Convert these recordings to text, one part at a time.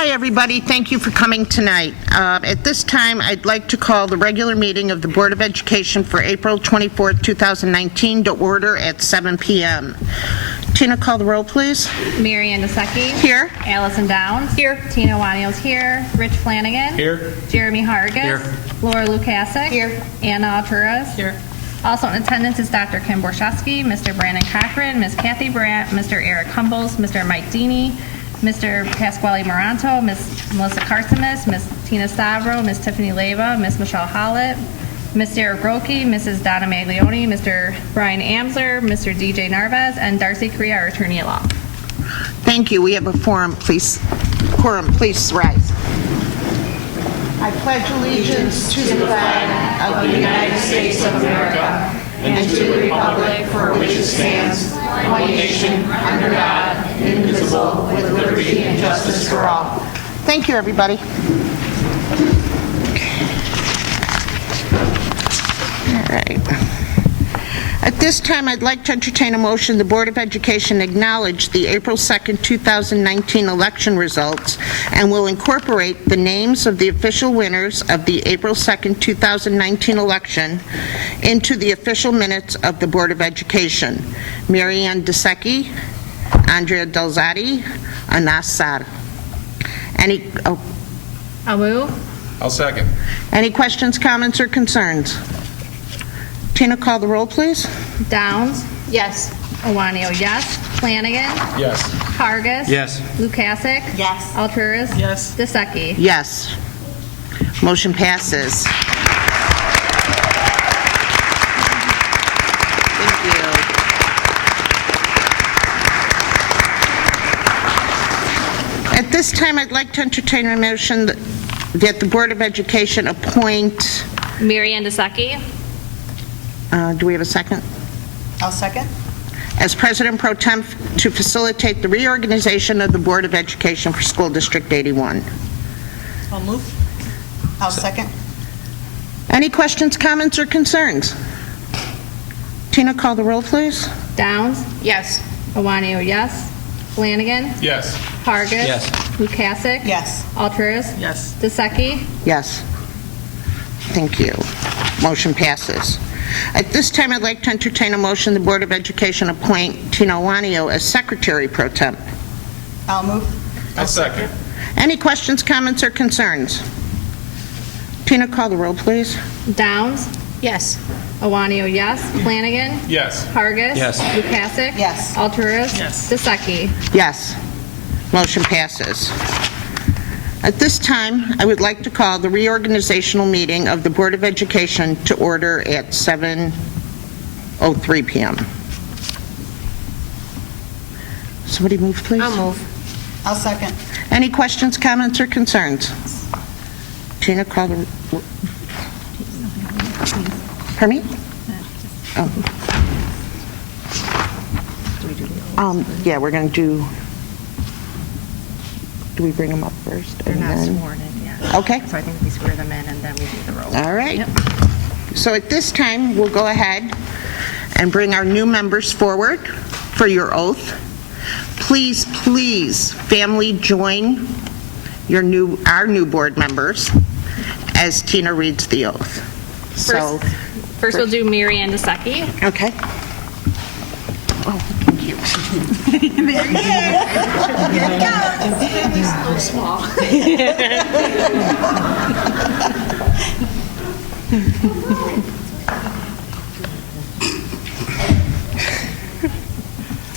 Hi, everybody. Thank you for coming tonight. At this time, I'd like to call the regular meeting of the Board of Education for April 24th, 2019 to order at 7 p.m. Tina, call the roll, please. Mary Ann Desecki. Here. Allison Downs. Here. Tina Wanio's here. Rich Flanagan. Here. Jeremy Hargis. Here. Laura Lukasik. Here. Anna Alturas. Here. Also in attendance is Dr. Kim Borshowski, Mr. Brandon Cochran, Ms. Kathy Brandt, Mr. Eric Humbles, Mr. Mike Deeney, Mr. Pasquale Moranto, Ms. Melissa Carsimus, Ms. Tina Stavro, Ms. Tiffany Leva, Ms. Michelle Hollett, Ms. Sarah Grokey, Mrs. Donna Maglione, Mr. Brian Amsler, Mr. DJ Narvez, and Darcy Correa, our attorney at law. Thank you. We have a forum. Please rise. I pledge allegiance to the flag of the United States of America and to the republic for which it stands, one nation, under God, indivisible, with liberty and justice for all. Thank you, everybody. All right. At this time, I'd like to entertain a motion the Board of Education acknowledge the April 2nd, 2019 election results and will incorporate the names of the official winners of the April 2nd, 2019 election into the official minutes of the Board of Education. Mary Ann Desecki, Andrea Delzati, Anas Sad. I'll move. I'll second. Any questions, comments, or concerns? Tina, call the roll, please. Downs. Yes. Owanio, yes. Flanagan. Yes. Hargis. Yes. Lukasik. Yes. Alturas. Yes. Desecki. Yes. Motion passes. Thank you. At this time, I'd like to entertain a motion that the Board of Education appoint, Mary Ann Desecki. do we have a second? I'll second. As President Pro Tem to facilitate the reorganization of the Board of Education for School District 81. I'll move. I'll second. Any questions, comments, or concerns? Tina, call the roll, please. Downs. Yes. Owanio, yes. Flanagan. Yes. Hargis. Yes. Lukasik. Yes. Alturas. Yes. Desecki. Yes. Thank you. Motion passes. At this time, I'd like to entertain a motion the Board of Education appoint Tina Wanio as Secretary Pro Tem. I'll move. I'll second. Any questions, comments, or concerns? Tina, call the roll, please. Downs. Yes. Owanio, yes. Flanagan. Yes. Hargis. Yes. Lukasik. Yes. Alturas. Yes. Desecki. Yes. Motion passes. At this time, I would like to call the reorganizational meeting of the Board of Education to order at 7:03 p.m. Somebody move, please. I'll move. I'll second. Any questions, comments, or concerns? Tina, call the... Pardon me? Yeah, we're going to do... Do we bring them up first? They're and not then- sworn in yet. Okay. So I think we swear them in and then we do the roll. All right. Yep. So at this time, we'll go ahead and bring our new members forward for your oath. Please, please, family, join our new board members as Tina reads the oath. So, First we'll do Mary Ann Desecki. okay. Oh, thank you.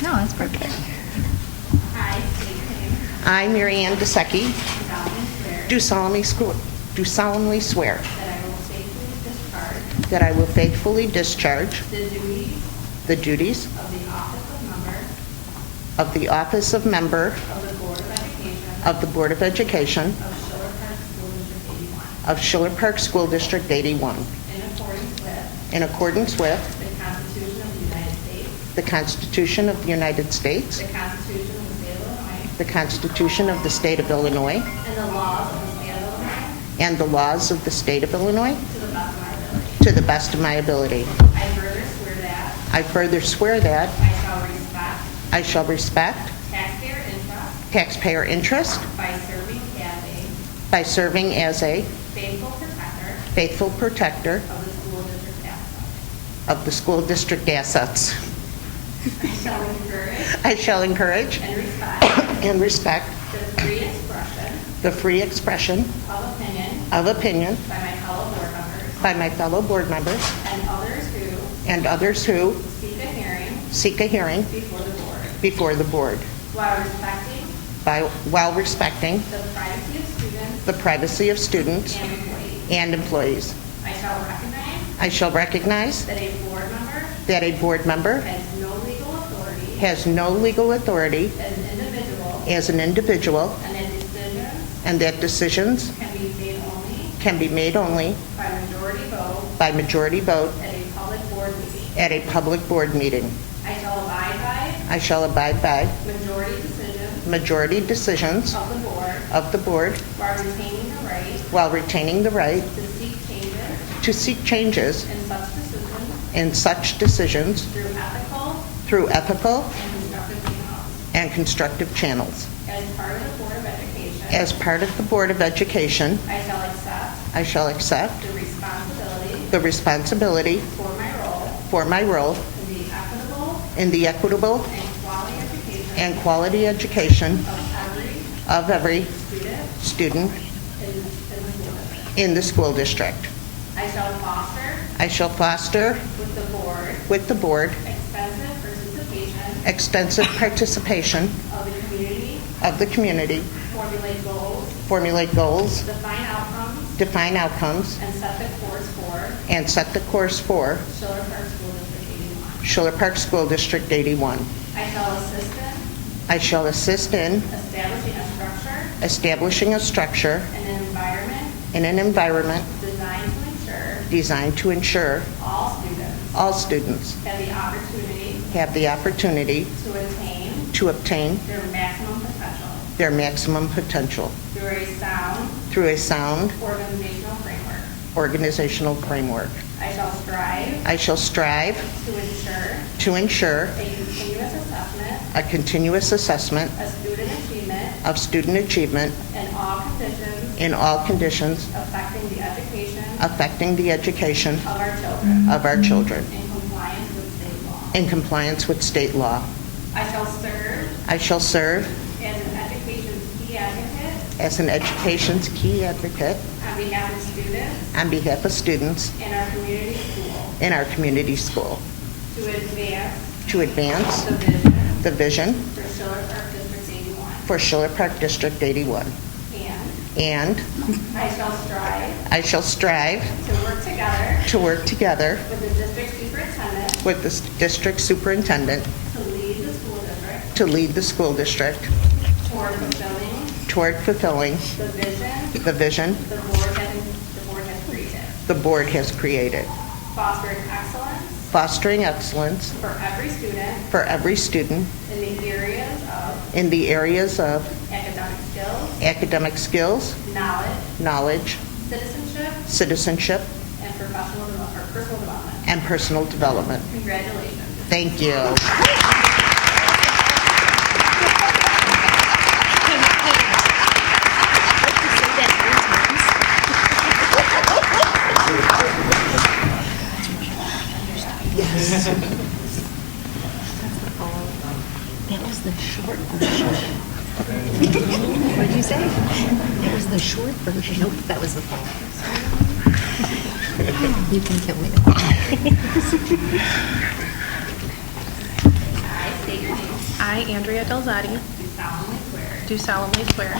No, that's perfect. I, Mary Ann Desecki, do solemnly swear that I will faithfully discharge the duties of the office of member of the Board of Education of Schiller Park School District 81 in accordance with the Constitution of the United States, the Constitution of the State of Illinois, and the laws of the State of Illinois, to the best of my ability. I further swear that I shall respect taxpayer interest by serving as a faithful protector of the school district assets. of the school district assets. I shall encourage I shall encourage and respect and respect the free expression the free expression of opinion of opinion by my fellow board members by my fellow board members and others who and others who seek a hearing before the board, while respecting while respecting the privacy of students the privacy of students and employees. and employees. I shall recognize that a board member has no legal authority has no legal authority as an individual and that decisions can be made only by majority vote at a public board meeting. I shall abide by Majority decisions of the board while retaining the right to seek changes in such decisions through ethical and constructive channels. and constructive channels. As part of the Board of Education, I shall accept the responsibility for my role in the equitable and quality education of every student student in the school district. in the school district. I shall foster With the board, extensive participation of the community, formulate goals, define outcomes, and set the course for Schiller Park School District 81. I shall assist in establishing a structure in an environment designed to ensure all students have the opportunity to obtain their maximum potential through a sound organizational framework. I shall strive To ensure a continuous assessment of student achievement in all conditions in all conditions affecting the education of our children in compliance with state law. in compliance with state law. I shall serve as an education's key advocate on behalf of students on behalf of students in our community school to advance to advance the vision for Schiller Park District 81. for Schiller Park District 81. And I shall strive to work together with the district superintendent to lead the school district toward fulfilling the vision the the board board has created. fostering excellence For every student in the areas of academic skills, knowledge, citizenship, and personal development. Congratulations. Thank you. That was the short version. What did you say? That was the short version. Nope, that was the full. You can kill me. I state your name. I, Andrea Delzati, Do solemnly swear do solemnly swear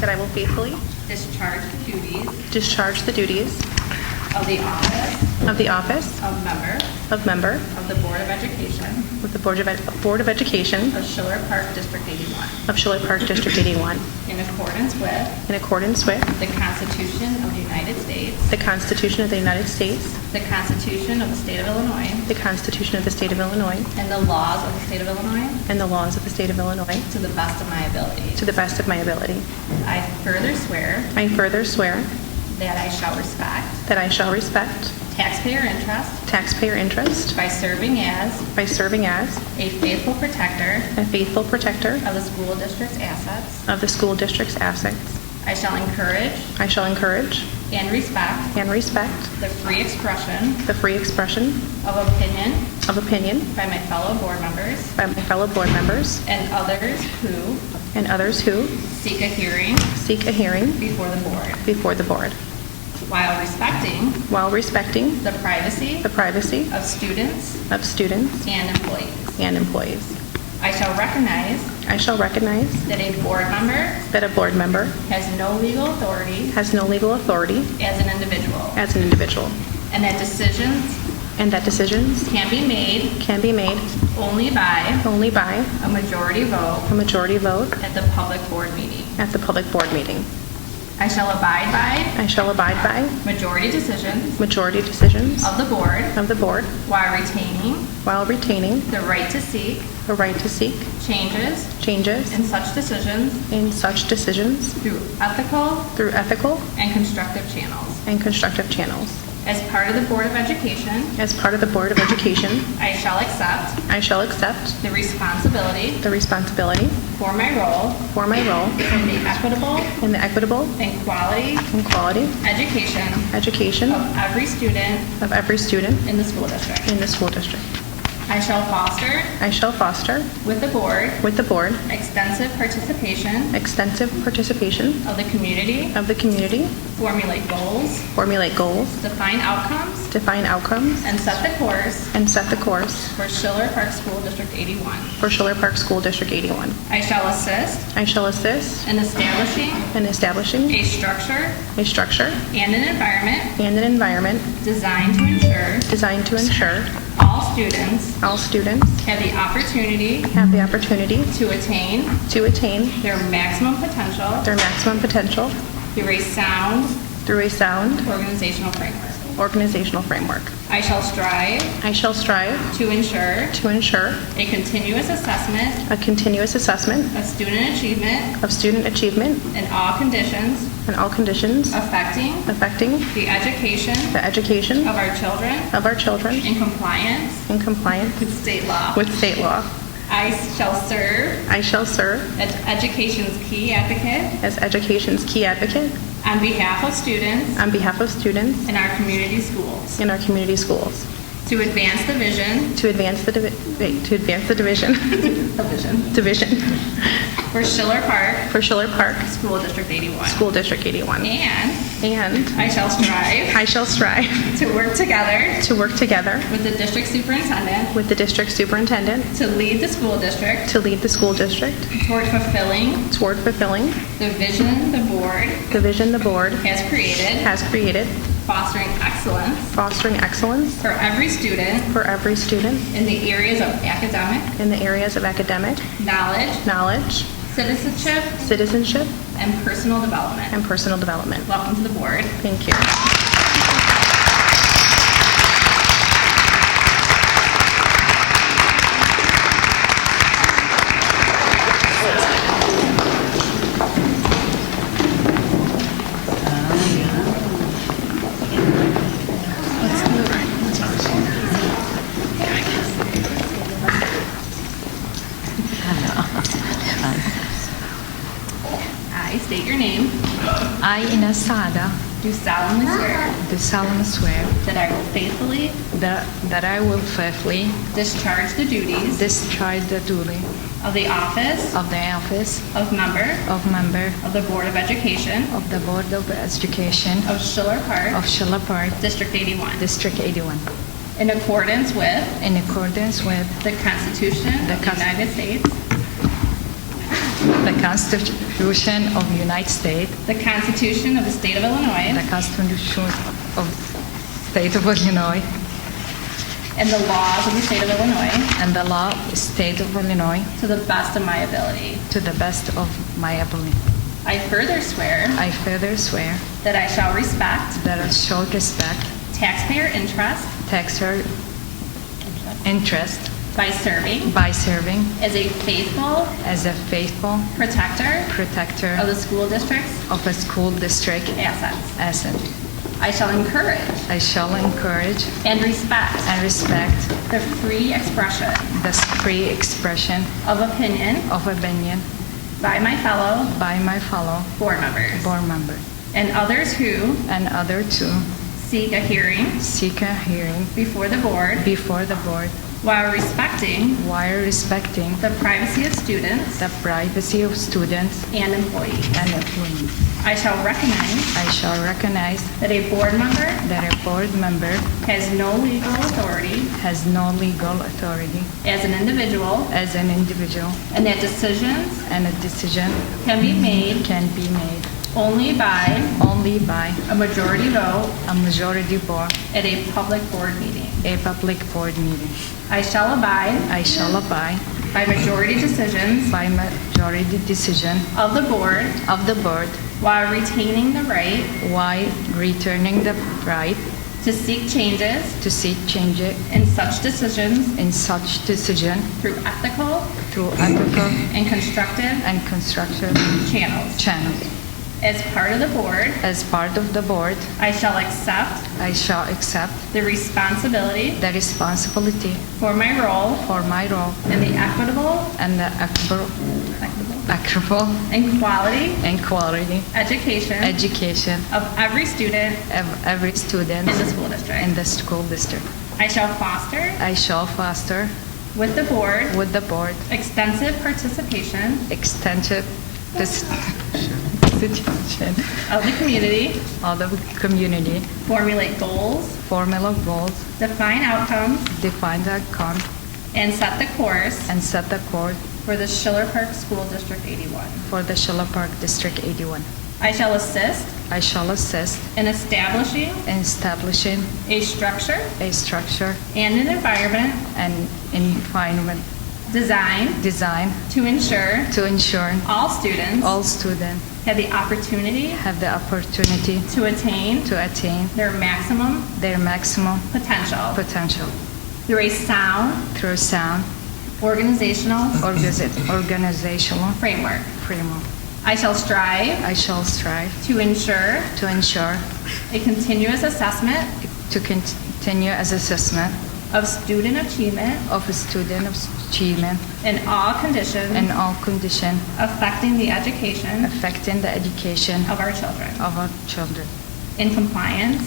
that I will faithfully discharge discharge the duties of the office of member of the Board of Education of the Board of Education of Schiller Park District 81 of Schiller Park District 81 in accordance with the Constitution of the United States, the Constitution of the United States, the Constitution of the State of Illinois, the Constitution of the State of Illinois, and the laws of the State of Illinois and the laws of the State of Illinois to the best of my ability. to the best of my ability. I further swear I further swear that I shall respect, that I shall respect, taxpayer interest by serving as a faithful protector a faithful protector of the school district's assets. of the school district's assets. I shall encourage I shall encourage and respect and respect the free expression the free expression of opinion by my fellow board members and others who seek a hearing seek a hearing before the board, while respecting the privacy the privacy of students of students and employees. and employees. I shall recognize I shall recognize that a board member that a board member has no legal authority has no legal authority as an individual, and that decisions can be made only by only by a majority vote a majority vote at the public board meeting. at the public board meeting. I shall abide by majority decisions majority decisions of the board while retaining the right to seek the right to seek changes changes in such decisions in such decisions through ethical through ethical and constructive channels. and constructive channels. As part of the Board of Education, As part of the Board of Education, I shall accept I shall accept the responsibility the responsibility for my role for my role in the equitable in the equitable and quality and quality education of every student every student in the school district. in the school district. I shall foster I shall foster with the board with the board extensive participation of the community, formulate goals, define outcomes, and set the course for Schiller Park School District 81. for Schiller Park School District 81. I shall assist I shall assist in establishing a structure a structure and an environment designed to ensure all students have the opportunity to attain their maximum potential through a sound organizational framework. I shall strive to ensure a continuous assessment of student achievement in all conditions affecting the education of our children in compliance with state law. I shall serve as education's key advocate on behalf of students in our community schools to advance the vision division for Schiller Park School District 81. And I shall strive to work together with the district superintendent to lead the school district toward fulfilling the vision the board has created, fostering excellence for every student in the areas of academic, knowledge, citizenship, and personal development. Welcome to the board. Thank you. I state your name. I, Ines Sada, Do solemnly swear that I will faithfully that I will faithfully discharge the duties discharge the duty of the office of the office of member of member of the Board of Education of the Board of Education of Schiller Park of Schiller Park, District 81, District 81, in accordance with in accordance with the Constitution of the United States, the Constitution of the United States, the Constitution of the State of Illinois, the Constitution of State of Illinois, and the laws of the State of Illinois, and the law of the State of Illinois, to the best of my ability. to the best of my ability. I further swear I further swear that I shall respect that I shall respect taxpayer taxpayer interest by serving by serving as a faithful as a faithful protector protector of the school district's of a school district assets. asset. I shall encourage and respect the free expression of opinion by my fellow board members and others who seek a hearing before the board while respecting the privacy of students and employees. I shall recognize that a board member has no legal authority as an individual and that decisions can be made only by a majority vote at a public board meeting. I shall abide by majority decisions of the board while retaining the right to seek changes in such decisions through ethical and constructive channels. As part of the board, I shall accept the responsibility for my role in the equitable and quality education of every student in the school district. I shall foster with the board extensive participation of the community, formulate goals, define outcomes, and set the course for the Schiller Park School District 81. I shall assist in establishing a structure and an environment designed to ensure all students have the opportunity to attain their maximum potential through a sound organizational framework. I shall strive to ensure a continuous assessment of student achievement in all conditions affecting the education of our children in compliance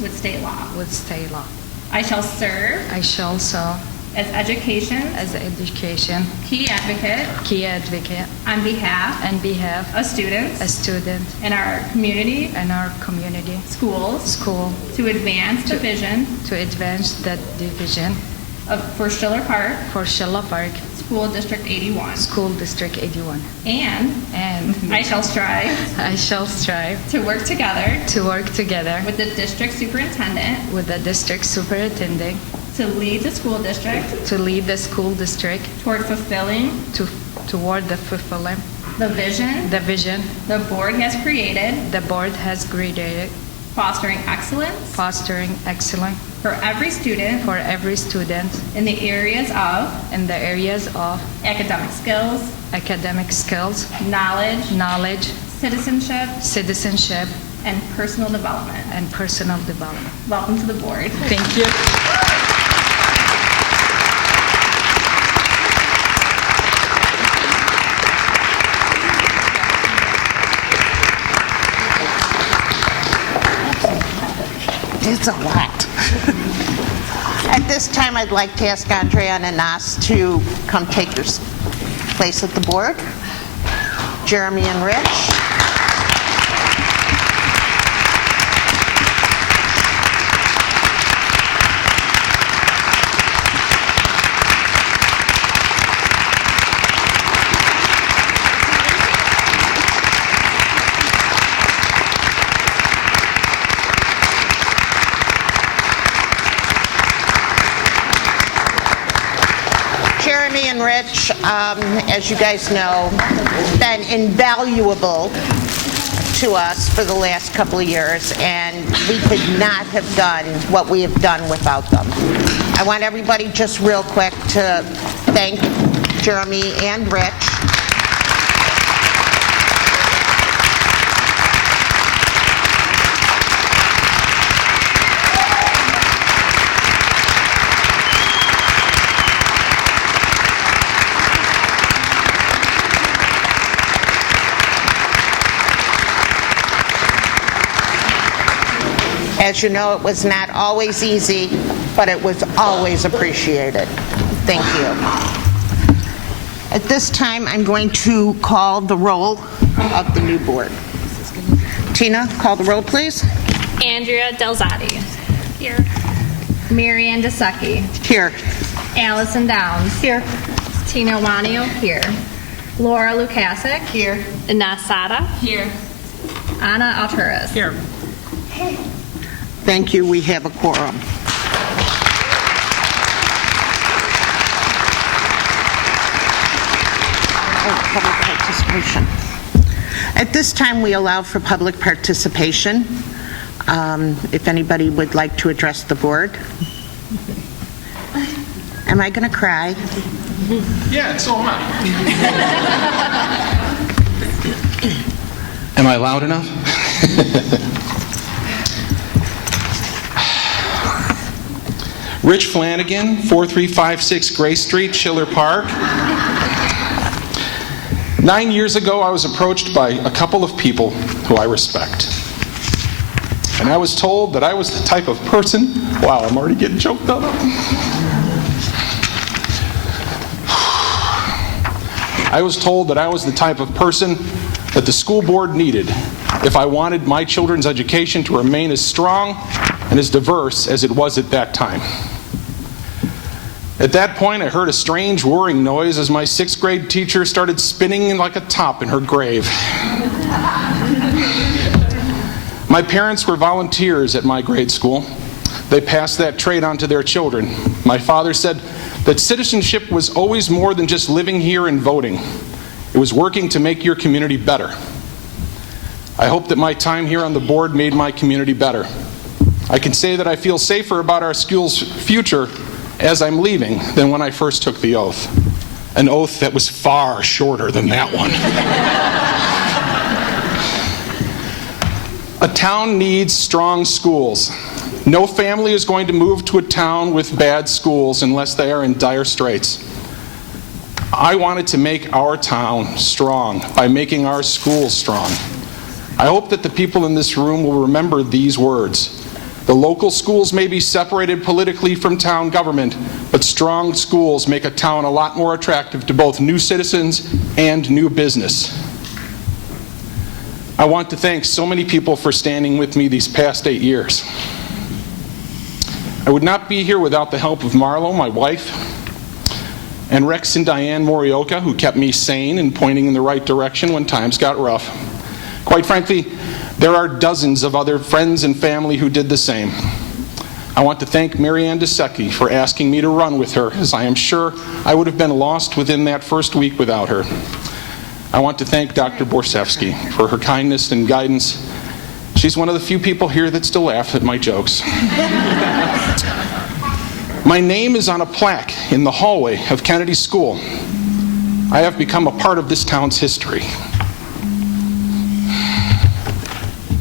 with state law. I shall serve as education key advocate on behalf of students in our community schools to advance the vision for Schiller Park School District 81. And I shall strive to work together with the district superintendent to lead the school district toward fulfilling the vision the board has created, fostering excellence for every student in the areas of academic skills, knowledge, citizenship, and personal development. Welcome to the board. Thank you. It's a lot. At this time, I'd like to ask Andrea and Anas to come take your place at the board. Jeremy and Rich. Jeremy and Rich, as you guys know, been invaluable to us for the last couple of years, and we could not have done what we have done without them. I want everybody just real quick to thank Jeremy and Rich. As you know, it was not always easy, but it was always appreciated. Thank you. At this time, I'm going to call the roll of the new board. Tina, call the roll, please. Andrea Delzati. Here. Marianne DeSucchi. Here. Allison Downs. Here. Tina Wanio. Here. Laura Lukasik. Here. Ina Sada. Here. Anna Alturas. Here. Thank you. We have a quorum. Public participation. At this time, we allow for public participation. If anybody would like to address the board. Am I going to cry? Yeah, so am I. Am I loud enough? Rich Flanagan, 4356 Gray Street, Schiller Park. 9 years ago, I was approached by a couple of people who I respect. And I was told that I was the type of person, wow, I'm already getting choked up. I was told that I was the type of person that the school board needed if I wanted my children's education to remain as strong and as diverse as it was at that time. At that point, I heard a strange whirring noise as my 6th grade teacher started spinning like a top in her grave. My parents were volunteers at my grade school. They passed that trait on to their children. My father said that citizenship was always more than just living here and voting. It was working to make your community better. I hope that my time here on the board made my community better. I can say that I feel safer about our school's future as I'm leaving than when I first took the oath. An oath that was far shorter than that one. A town needs strong schools. No family is going to move to a town with bad schools unless they are in dire straits. I wanted to make our town strong by making our schools strong. I hope that the people in this room will remember these words. The local schools may be separated politically from town government, but strong schools make a town a lot more attractive to both new citizens and new business. I want to thank so many people for standing with me these past 8 years. I would not be here without the help of Marlo, my wife, and Rex and Diane Morioka, who kept me sane and pointing in the right direction when times got rough. Quite frankly, there are dozens of other friends and family who did the same. I want to thank Marianne DeSucchi for asking me to run with her, as I am sure I would have been lost within that first week without her. I want to thank Dr. Borsevsky for her kindness and guidance. She's one of the few people here that still laugh at my jokes. My name is on a plaque in the hallway of Kennedy School. I have become a part of this town's history.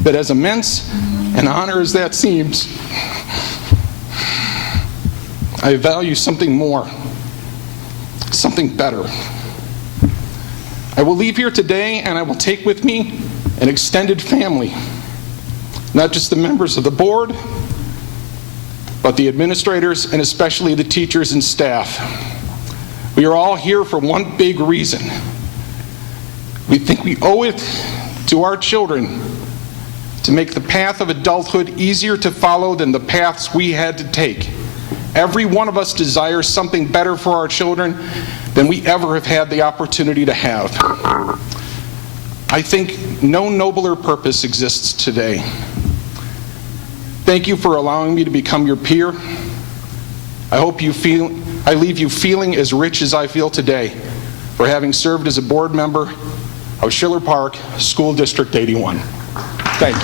But as immense an honor as that seems, I value something more, something better. I will leave here today and I will take with me an extended family, not just the members of the board, but the administrators and especially the teachers and staff. We are all here for one big reason. We think we owe it to our children to make the path of adulthood easier to follow than the paths we had to take. Every one of us desires something better for our children than we ever have had the opportunity to have. I think no nobler purpose exists today. Thank you for allowing me to become your peer. I leave you feeling as rich as I feel today for having served as a board member of Schiller Park School District 81. Thank you.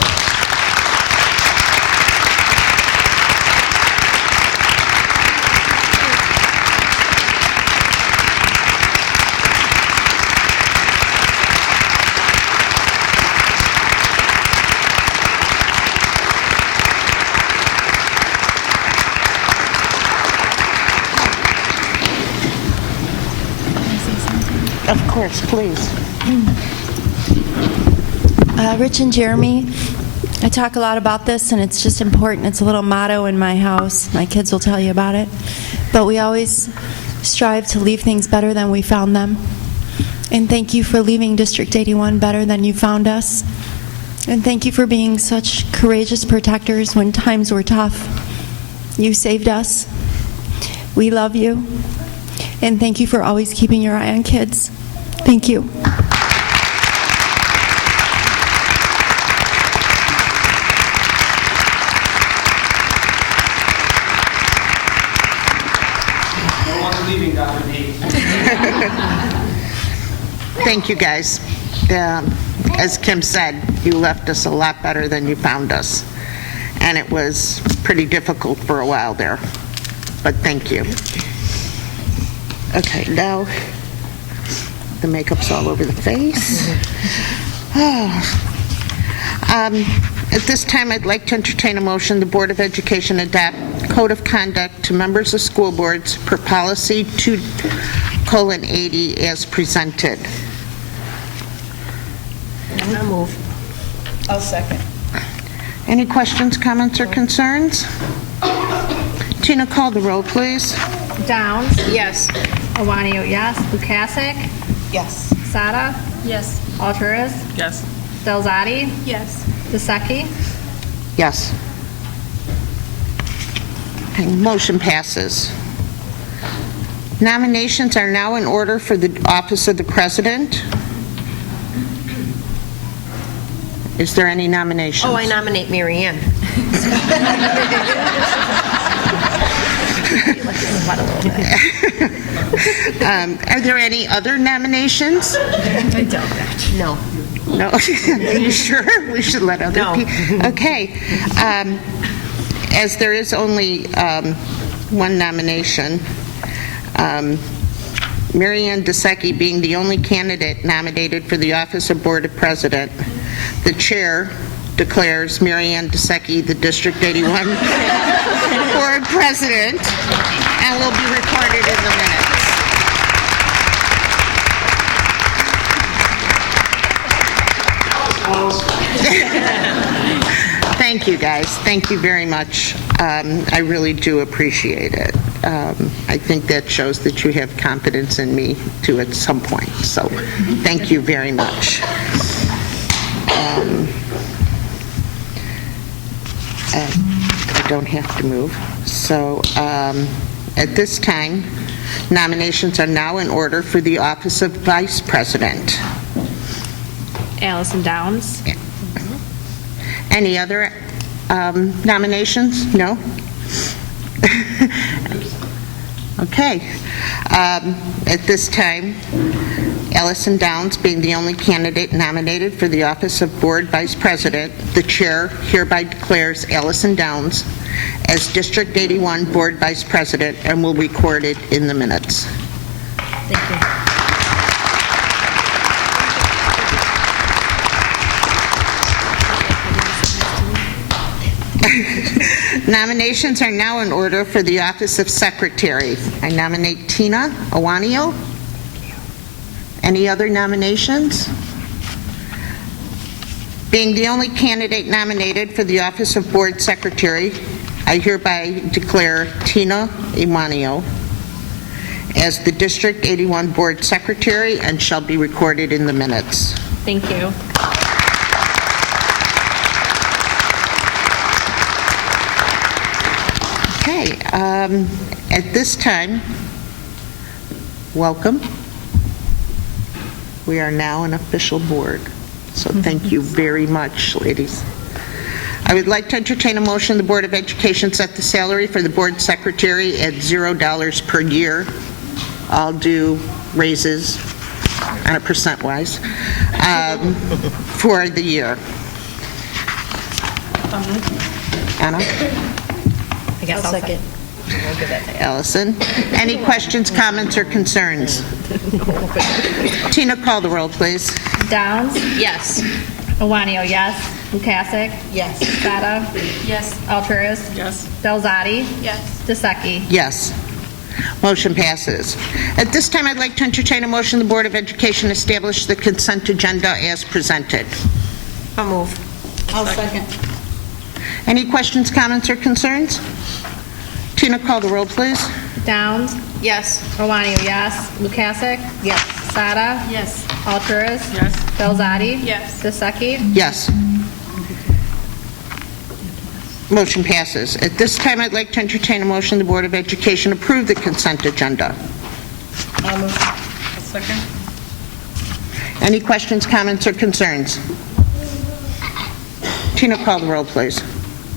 Of course, please. Rich and Jeremy, I talk a lot about this, and it's just important. It's a little motto in my house. My kids will tell you about it. But we always strive to leave things better than we found them. And thank you for leaving District 81 better than you found us. And thank you for being such courageous protectors when times were tough. You saved us. We love you. And thank you for always keeping your eye on kids. Thank you. No longer leaving, Dr. B. Thank you, guys. As Kim said, you left us a lot better than you found us. And it was pretty difficult for a while there. But thank you. Okay, now the makeup's all over the face. At this time, I'd like to entertain a motion the Board of Education adopt Code of Conduct to members of school boards per policy 2:80 as presented. I'll move. I'll second. Any questions, comments, or concerns? Tina, call the roll, please. Downs? Yes. Awanio, yes. Lukasik? Yes. Sada? Yes. Alturas? Yes. Delzadi? Yes. DeSecchi? Yes. Okay, motion passes. Nominations are now in order for the office of the president. Is there any nominations? Oh, I nominate Mary Ann. Are there any other nominations? I doubt that. No. No? Are you sure? We should let other No. people... Okay. As there is only one nomination, Mary Ann DeSecchi being the only candidate nominated for the office of Board of President, the chair declares Mary Ann DeSecchi the District 81 Board President and will be recorded in the minutes. Thank you, guys. Thank you very much. I really do appreciate it. I think that shows that you have confidence in me, too, at some point. So thank you very much. I don't have to move. So at this time, nominations are now in order for the office of Vice President. Allison Downs? Any other nominations? No? Okay. At this time, Allison Downs being the only candidate nominated for the office of Board Vice President, the chair hereby declares Allison Downs as District 81 Board Vice President and will record it in the minutes. Thank you. Nominations are now in order for the office of Secretary. I nominate Tina Awanio. Any other nominations? Being the only candidate nominated for the office of Board Secretary, I hereby declare Tina Awanio as the District 81 Board Secretary and shall be recorded in the minutes. Thank you. Okay, at this time, welcome. We are now an official board, so thank you very much, ladies. I would like to entertain a motion the Board of Education set the salary for the board secretary at $0 per year. I'll do raises on a percent-wise for the year. Anna? I guess I'll second. Allison. Any questions, comments, or concerns? Tina, call the roll, please. Downs? Yes. Awanio, yes. Lukasik? Yes. Sada? Yes. Alturas? Yes. Delzadi? Yes. DeSecchi? Yes. Motion passes. At this time, I'd like to entertain a motion the Board of Education establish the consent agenda as presented. I'll move. I'll second. Any questions, comments, or concerns? Tina, call the roll, please. Downs? Yes. Owanio, yes. Lukasik? Yes. Sada? Yes. Alturas? Yes. Belzadi? Yes. Diseki? Yes. Motion passes. At this time, I'd like to entertain a motion the Board of Education approve the consent agenda. I'll move. I'll second. Any questions, comments, or concerns? Tina, call the roll, please.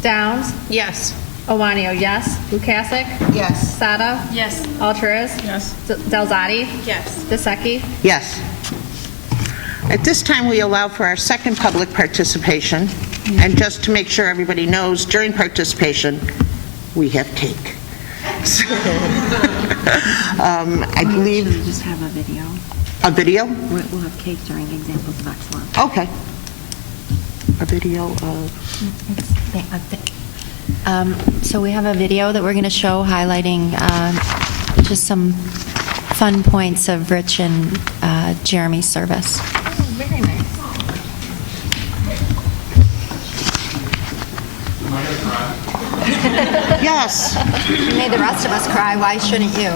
Downs? Yes. Owanio, yes. Lukasik? Yes. Sada? Yes. Alturas? Yes. Delzadi? Yes. Diseki? Yes. At this time, we allow for our second public participation. And just to make sure everybody knows, during participation, we have cake. So, I believe... We just have a video. A video? We'll have cake during examples of excellence. Okay. A video of... So we have a video that we're going to show highlighting just some fun points of Rich and Jeremy's service. Very nice. Yes. You made the rest of us cry. Why shouldn't you?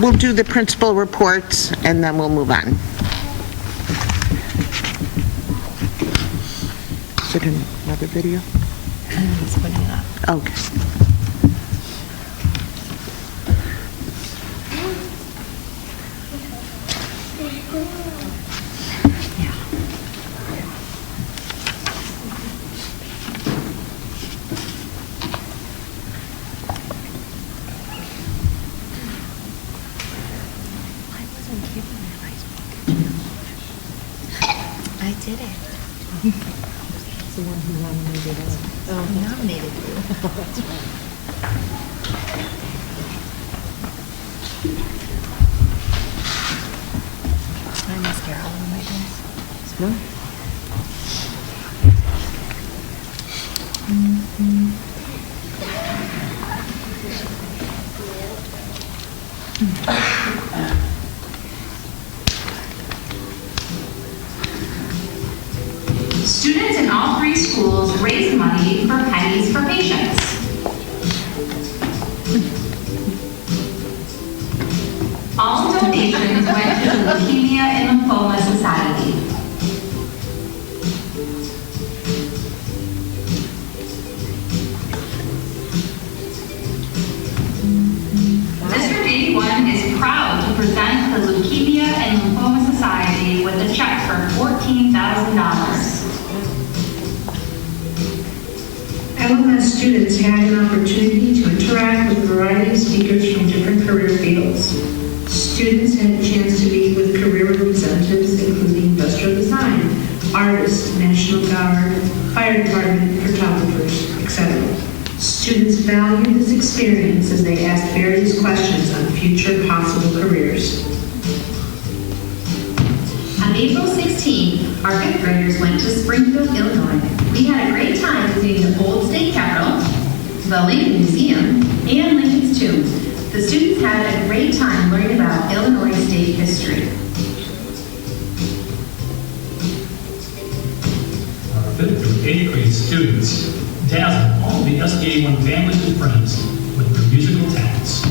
We'll do the principal reports, and then we'll move on. Is it another video? He's putting it up. Okay. I did it. It's the one who nominated us. Oh, he nominated you. My mascara all over my face. No. Students in all three schools raised money for Pennies for Patients. All donations went to the Leukemia and Lymphoma Society. Mr. Day One is proud to present the Leukemia and Lymphoma Society with a check for $14,000. LMS students had an opportunity to interact with a variety of speakers from different career fields. Students had a chance to meet with career representatives including industrial design, artists, National Guard, fire department, photographers, etc. Students valued this experience as they asked various questions on future possible careers. On April 16th, our fifth graders went to Springfield, Illinois. We had a great time visiting the old state capitol, the Lincoln Museum, and Lincoln's tomb. The students had a great time learning about Illinois state history. Our 5th through 8th grade students dazzled all the SDA1 families and friends with their musical talents.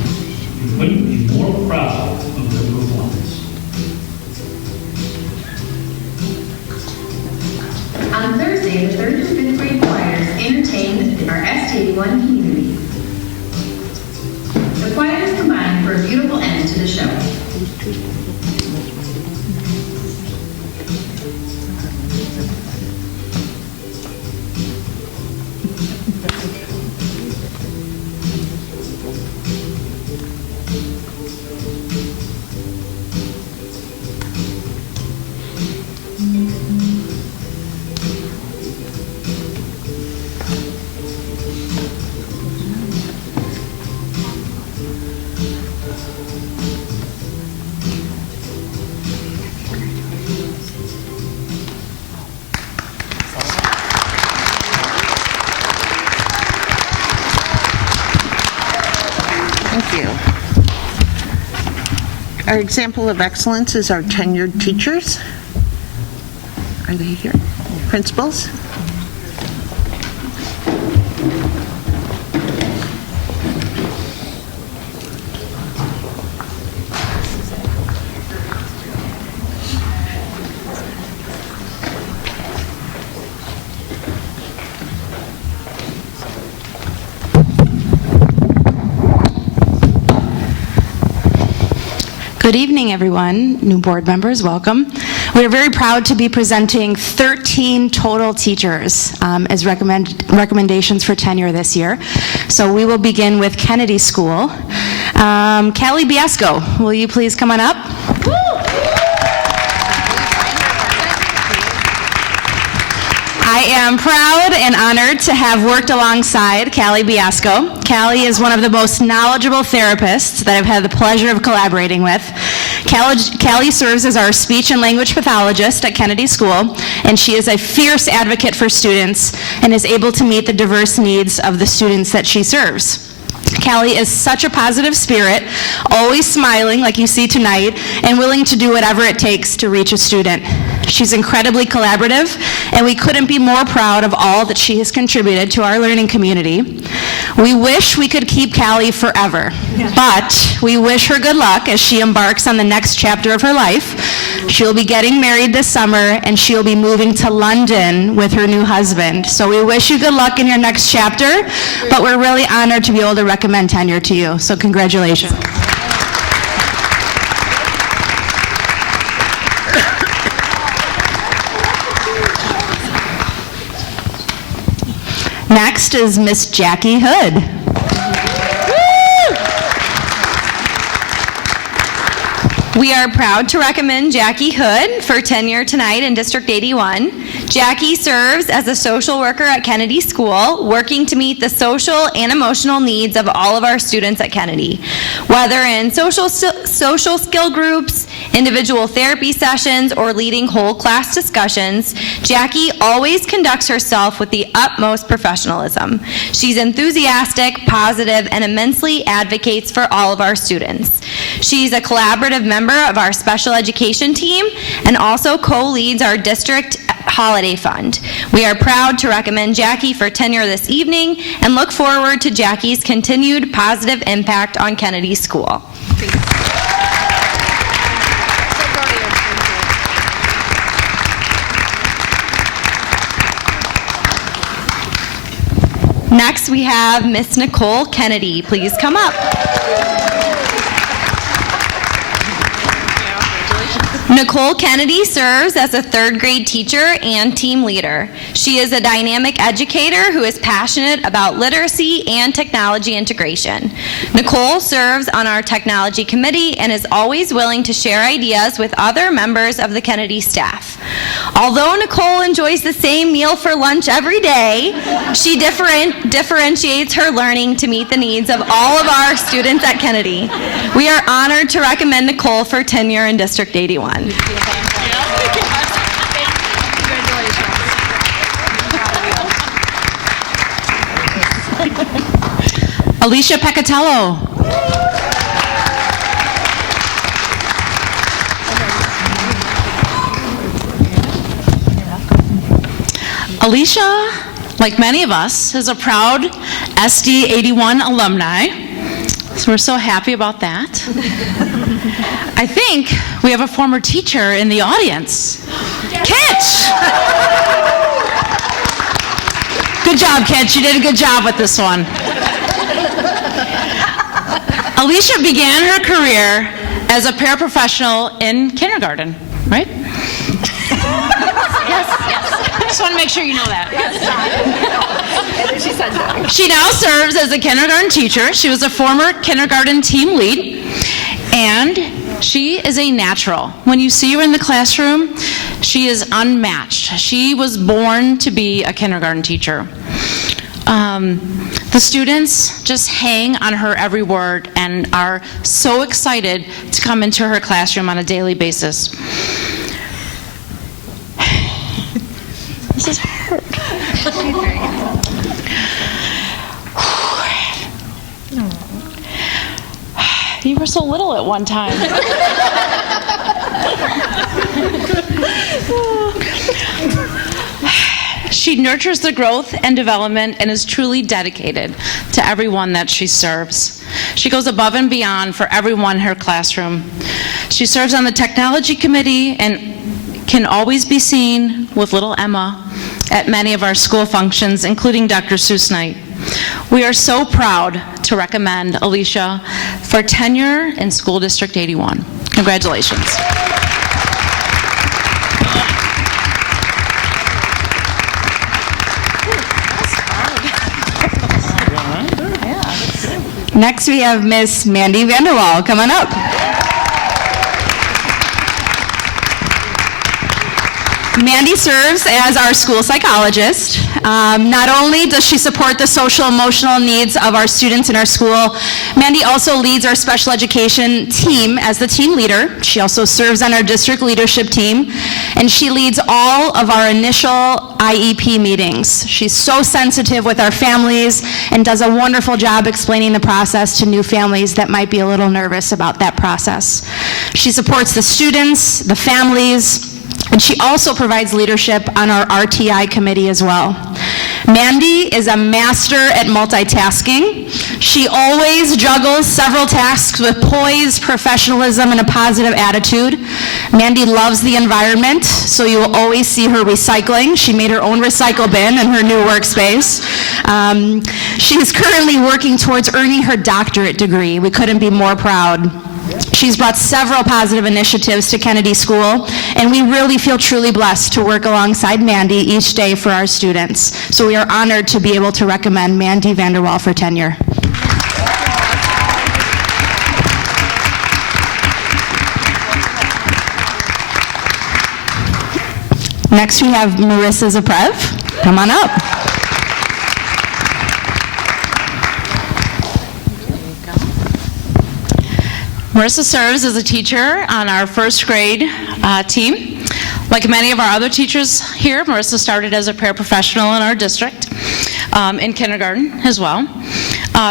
We couldn't be more proud of their performance. On Thursday, the 3rd through 5th grade choirs entertained our SDA1 community. The choirs combined for a beautiful end to the show. Thank you. Our example of excellence is our tenured teachers. Are they here? Principals? Good evening, everyone. New board members, welcome. We are very proud to be presenting 13 total teachers as recommendations for tenure this year. So we will begin with Kennedy School. Callie Biasco, will you please come on up? I am proud and honored to have worked alongside Callie Biasco. Callie is one of the most knowledgeable therapists that I've had the pleasure of collaborating with. Callie serves as our speech and language pathologist at Kennedy School, and she is a fierce advocate for students and is able to meet the diverse needs of the students that she serves. Callie is such a positive spirit, always smiling like you see tonight, and willing to do whatever it takes to reach a student. She's incredibly collaborative, and we couldn't be more proud of all that she has contributed to our learning community. We wish we could keep Callie forever, but we wish her good luck as she embarks on the next chapter of her life. She'll be getting married this summer, and she'll be moving to London with her new husband. So we wish you good luck in your next chapter, but we're really honored to be able to recommend tenure to you. So congratulations. Next is Miss Jackie Hood. We are proud to recommend Jackie Hood for tenure tonight in District 81. Jackie serves as a social worker at Kennedy School, working to meet the social and emotional needs of all of our students at Kennedy. Whether in social skill groups, individual therapy sessions, or leading whole class discussions, Jackie always conducts herself with the utmost professionalism. She's enthusiastic, positive, and immensely advocates for all of our students. She's a collaborative member of our special education team and also co-leads our district holiday fund. We are proud to recommend Jackie for tenure this evening and look forward to Jackie's continued positive impact on Kennedy School. Next, we have Miss Nicole Kennedy. Please come up. Nicole Kennedy serves as a third grade teacher and team leader. She is a dynamic educator who is passionate about literacy and technology integration. Nicole serves on our technology committee and is always willing to share ideas with other members of the Kennedy staff. Although Nicole enjoys the same meal for lunch every day, she differentiates her learning to meet the needs of all of our students at Kennedy. We are honored to recommend Nicole for tenure in District 81. Alicia Peccatello. Alicia, like many of us, is a proud SD 81 alumni, so we're so happy about that. I think we have a former teacher in the audience. Kitch! Good job, Kitch. You did a good job with this one. Alicia began her career as a paraprofessional in kindergarten, right? Yes. I just want to make sure you know that. Yes. She said that. She now serves as a kindergarten teacher. She was a former kindergarten team lead, and she is a natural. When you see her in the classroom, she is unmatched. She was born to be a kindergarten teacher. The students just hang on her every word and are so excited to come into her classroom on a daily basis. This is hard. You were so little at one time. She nurtures the growth and development and is truly dedicated to everyone that she serves. She goes above and beyond for everyone in her classroom. She serves on the technology committee and can always be seen with little Emma at many of our school functions, including Dr. Seuss Night. We are so proud to recommend Alicia for tenure in School District 81. Congratulations. Next, we have Miss Mandy Vanderwall. Come on up. Mandy serves as our school psychologist. Not only does she support the social emotional needs of our students in our school, Mandy also leads our special education team as the team leader. She also serves on our district leadership team, and she leads all of our initial IEP meetings. She's so sensitive with our families and does a wonderful job explaining the process to new families that might be a little nervous about that process. She supports the students, the families, and she also provides leadership on our RTI committee as well. Mandy is a master at multitasking. She always juggles several tasks with poise, professionalism, and a positive attitude. Mandy loves the environment, so you will always see her recycling. She made her own recycle bin in her new workspace. She is currently working towards earning her doctorate degree. We couldn't be more proud. She's brought several positive initiatives to Kennedy School, and we really feel truly blessed to work alongside Mandy each day for our students. So we are honored to be able to recommend Mandy Vanderwall for tenure. Next, we have Marissa Zaprev. Come on up. Marissa serves as a teacher on our first grade team. Like many of our other teachers here, Marissa started as a paraprofessional in our district, in kindergarten as well.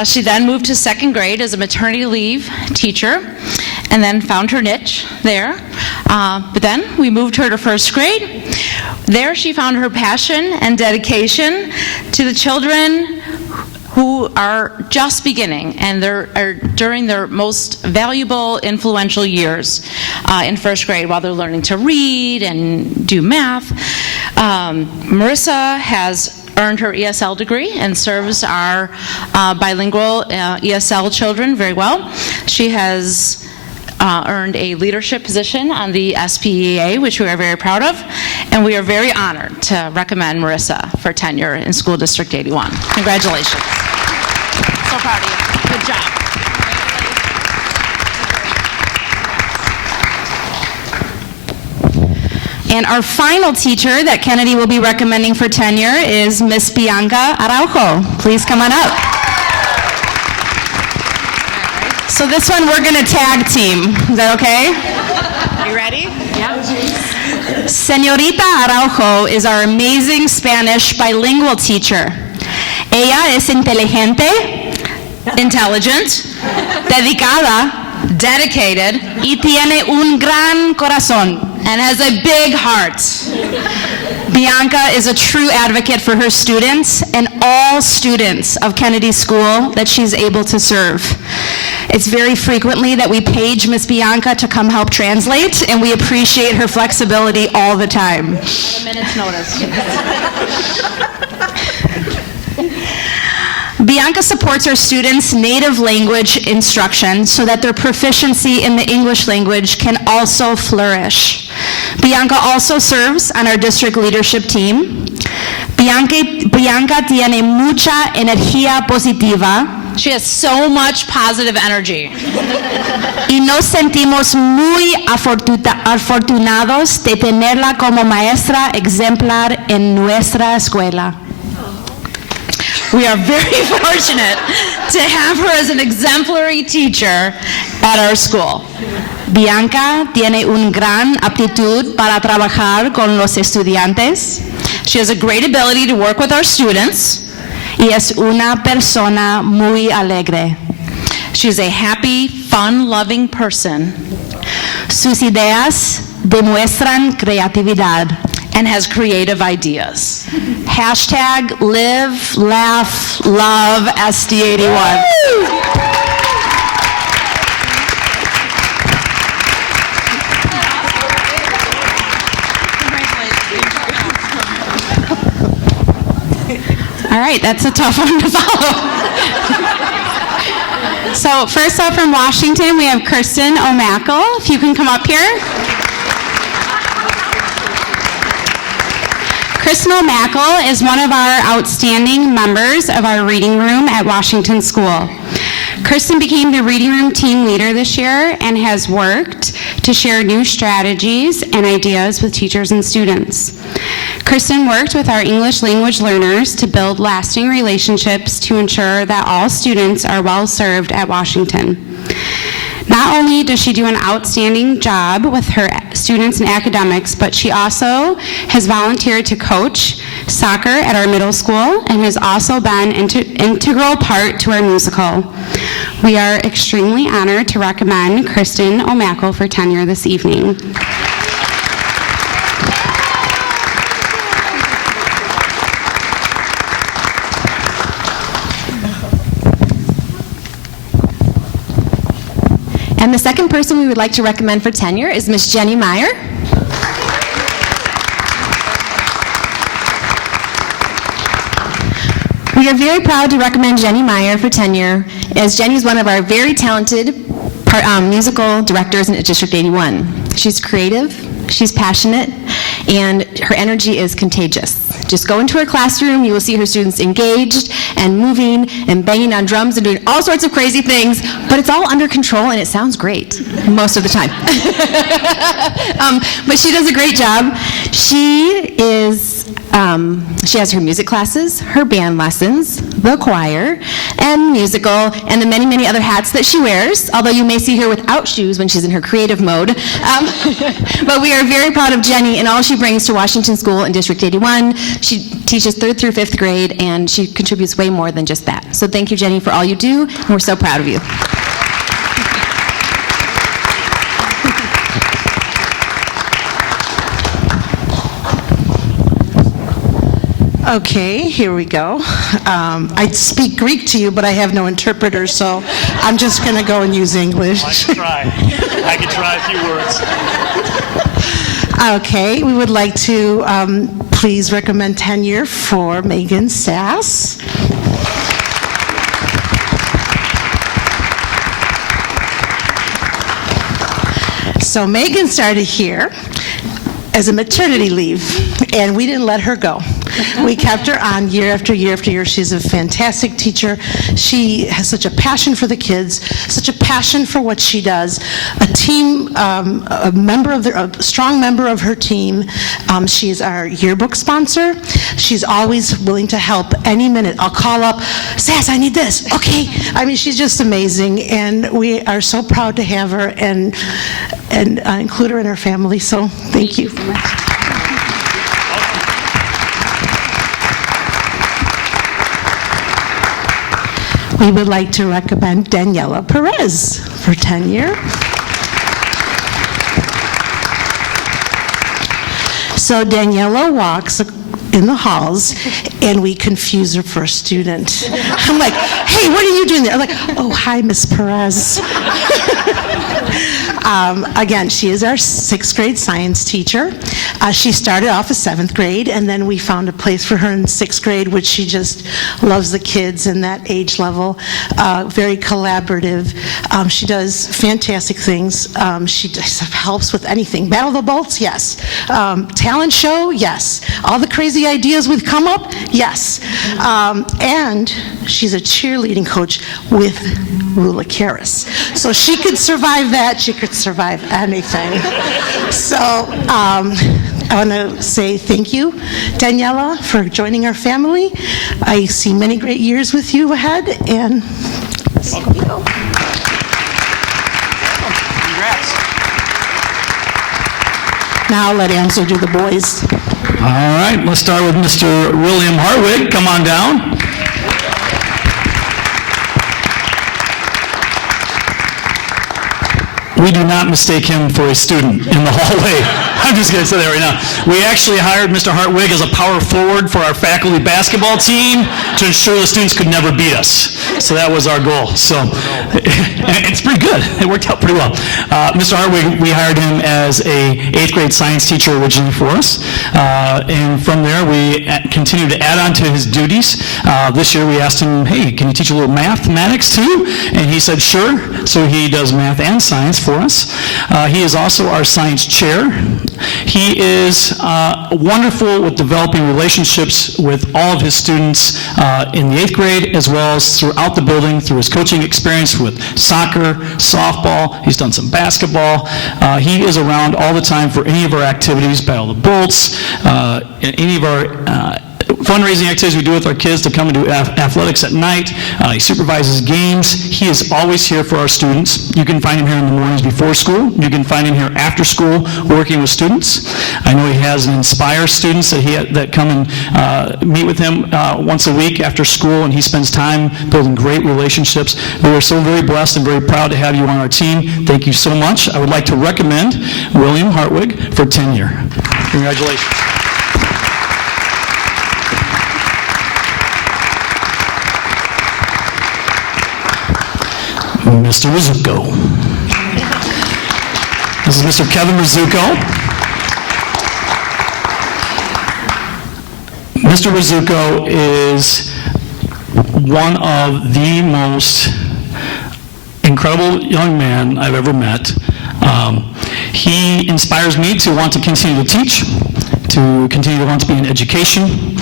She then moved to second grade as a maternity leave teacher, and then found her niche there. But then we moved her to first grade. There she found her passion and dedication to the children who are just beginning and are during their most valuable, influential years in first grade while they're learning to read and do math. Marissa has earned her ESL degree and serves our bilingual ESL children very well. She has earned a leadership position on the SPEA, which we are very proud of, and we are very honored to recommend Marissa for tenure in School District 81. Congratulations. So proud of you. Good job. And our final teacher that Kennedy will be recommending for tenure is Miss Bianca Araujo. Please come on up. So this one we're going to tag team. Is that okay? You ready? Yeah. Señorita Araujo is our amazing Spanish bilingual teacher. Ella es inteligente, intelligent, dedicada, dedicated, y tiene un gran corazón, and has a big heart. Bianca is a true advocate for her students and all students of Kennedy School that she's able to serve. It's very frequently that we page Miss Bianca to come help translate, and we appreciate her flexibility all the time. A minute's notice. Bianca supports her students' native language instruction so that their proficiency in the English language can also flourish. Bianca also serves on our district leadership team. Bianca tiene mucha energía positiva. She has so much positive energy. Y nos sentimos muy afortunados de tenerla como maestra exemplar en nuestra escuela. We are very fortunate to have her as an exemplary teacher at our school. Bianca tiene una gran aptitud para trabajar con los estudiantes. She has a great ability to work with our students. Y es una persona muy alegre. She's a happy, fun-loving person. Sus ideas demuestran creatividad. And has creative ideas. Hashtag live, laugh, love SD81. All right, that's a tough one to follow. So first up from Washington, we have Kirsten O'Mackle. If you can come up here. Kristen O'Mackle is one of our outstanding members of our reading room at Washington School. Kristen became the reading room team leader this year and has worked to share new strategies and ideas with teachers and students. Kristen worked with our English language learners to build lasting relationships to ensure that all students are well served at Washington. Not only does she do an outstanding job with her students and academics, but she also has volunteered to coach soccer at our middle school and has also been an integral part to our musical. We are extremely honored to recommend Kristen O'Mackle for tenure this evening. And the second person we would like to recommend for tenure is Miss Jenny Meyer. We are very proud to recommend Jenny Meyer for tenure, as Jenny is one of our very talented musical directors in District 81. She's creative, she's passionate, and her energy is contagious. Just go into her classroom, you will see her students engaged and moving and banging on drums and doing all sorts of crazy things, but it's all under control and it sounds great most of the time. But she does a great job. She has her music classes, her band lessons, the choir, and musical, and the many, many other hats that she wears, although you may see her without shoes when she's in her creative mode. But we are very proud of Jenny and all she brings to Washington School in District 81. She teaches 3rd through 5th grade, and she contributes way more than just that. So thank you, Jenny, for all you do, and we're so proud of you. Okay, here we go. I speak Greek to you, but I have no interpreter, so I'm just going to go and use English. I can try a few words. Okay, we would like to please recommend tenure for Megan Sass. So Megan started here as a maternity leave, and we didn't let her go. We kept her on year after year after year. She's a fantastic teacher. She has such a passion for the kids, such a passion for what she does. A strong member of her team. She is our yearbook sponsor. She's always willing to help any minute. I'll call up, Sass, I need this. Okay. I mean, she's just amazing, and we are so proud to have her and include her in our family. So thank you. So much. We would like to recommend Daniela Perez for tenure. So Daniela walks in the halls, and we confuse her for a student. I'm like, hey, what are you doing there? I'm like, oh, hi, Miss Perez. Again, she is our 6th grade science teacher. She started off as 7th grade, and then we found a place for her in 6th grade, which she just loves the kids in that age level. Very collaborative. She does fantastic things. She helps with anything. Battle of the Bolts, yes. Talent show, yes. All the crazy ideas we've come up, yes. And she's a cheerleading coach with Rula Karas. So she could survive that. She could survive anything. So I want to say thank you, Daniela, for joining our family. I see many great years with you ahead, and Welcome. Congrats. Now let Ansel do the boys. All right, let's start with Mr. William Hartwig. Come on down. We do not mistake him for a student in the hallway. I'm just going to say that right now. We actually hired Mr. Hartwig as a power forward for our faculty basketball team to ensure the students could never beat us. So that was our goal. So it's pretty good. It worked out pretty well. Mr. Hartwig, we hired him as a 8th grade science teacher originally for us. And from there, we continued to add on to his duties. This year, we asked him, hey, can you teach a little mathematics too? And he said, sure. So he does math and science for us. He is also our science chair. He is wonderful with developing relationships with all of his students in the 8th grade, as well as throughout the building through his coaching experience with soccer, softball. He's done some basketball. He is around all the time for any of our activities, Battle of the Bolts, any of our fundraising activities we do with our kids to come and do athletics at night. He supervises games. He is always here for our students. You can find him here in the mornings before school. You can find him here after school working with students. I know he has Inspire students that come and meet with him once a week after school, and he spends time building great relationships. We are so very blessed and very proud to have you on our team. Thank you so much. I would like to recommend William Hartwig for tenure. Congratulations. Mr. Rizzuto. This is Mr. Kevin Rizzuto. Mr. Rizzuto is one of the most incredible young men I've ever met. He inspires me to want to continue to teach, to continue to want to be in education.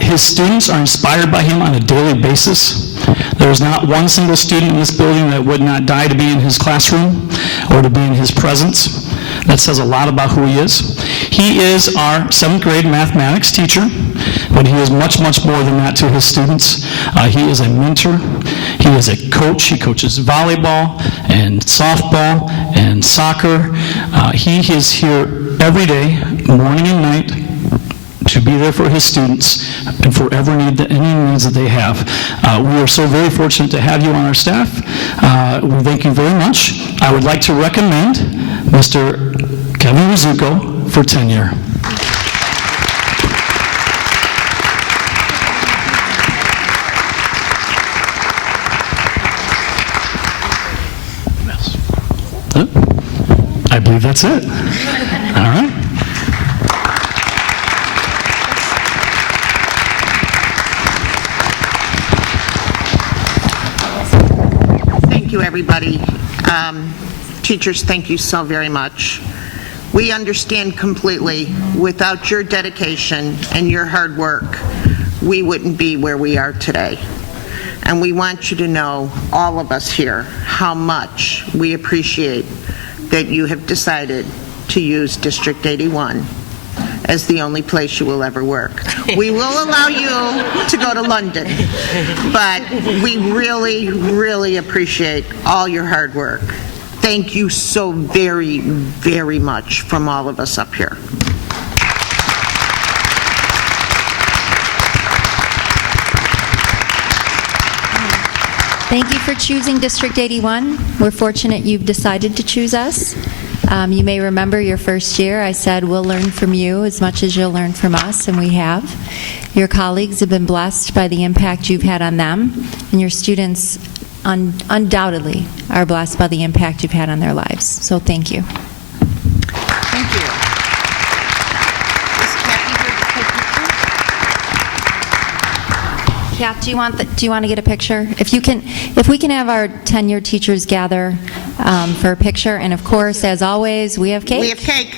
His students are inspired by him on a daily basis. There's not one single student in this building that would not die to be in his classroom or to be in his presence. That says a lot about who he is. He is our 7th grade mathematics teacher, but he is much, much more than that to his students. He is a mentor. He is a coach. He coaches volleyball and softball and soccer. He is here every day, morning and night, to be there for his students and for any needs that they have. We are so very fortunate to have you on our staff. We thank you very much. I would like to recommend Mr. Kevin Rizzuko for tenure. I believe that's it. All right. Thank you, everybody. Teachers, thank you so very much. We understand completely, without your dedication and your hard work, we wouldn't be where we are today. And we want you to know, all of us here, how much we appreciate that you have decided to use District 81 as the only place you will ever work. We will allow you to go to London, but we really, really appreciate all your hard work. Thank you so very, very much from all of us up here. Thank you for choosing District 81. We're fortunate you've decided to choose us. You may remember your first year, I said we'll learn from you as much as you'll learn from us, and we have. Your colleagues have been blessed by the impact you've had on them, and your students undoubtedly are blessed by the impact you've had on their lives. So thank you. Thank you. Is Kathy here to take pictures? Kath, do you want to get a picture? If we can have our tenured teachers gather for a picture, and of course, as always, we have cake. We have cake.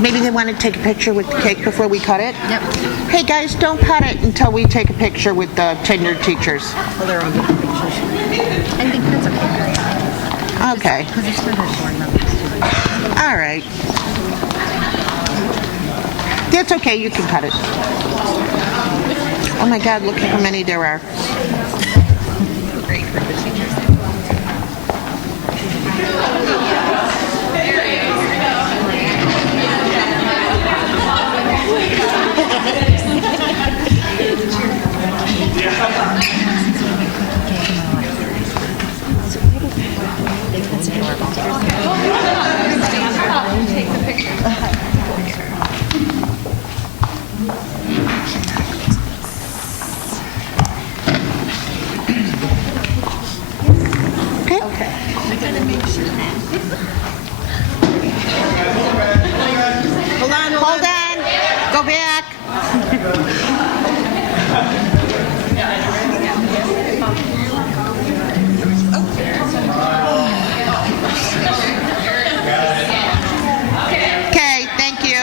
Maybe they want to take a picture with the cake before we cut it? Yep. Hey guys, don't cut it until we take a picture with the tenured teachers. Well, they're all good pictures. I think that's okay. Okay. Because it's for the board members too. All right. That's okay, you can cut it. Oh my God, look at how many there are. Great group of teachers. Take the picture. Okay. We gotta make sure. Hold on. Go back. Okay, thank you.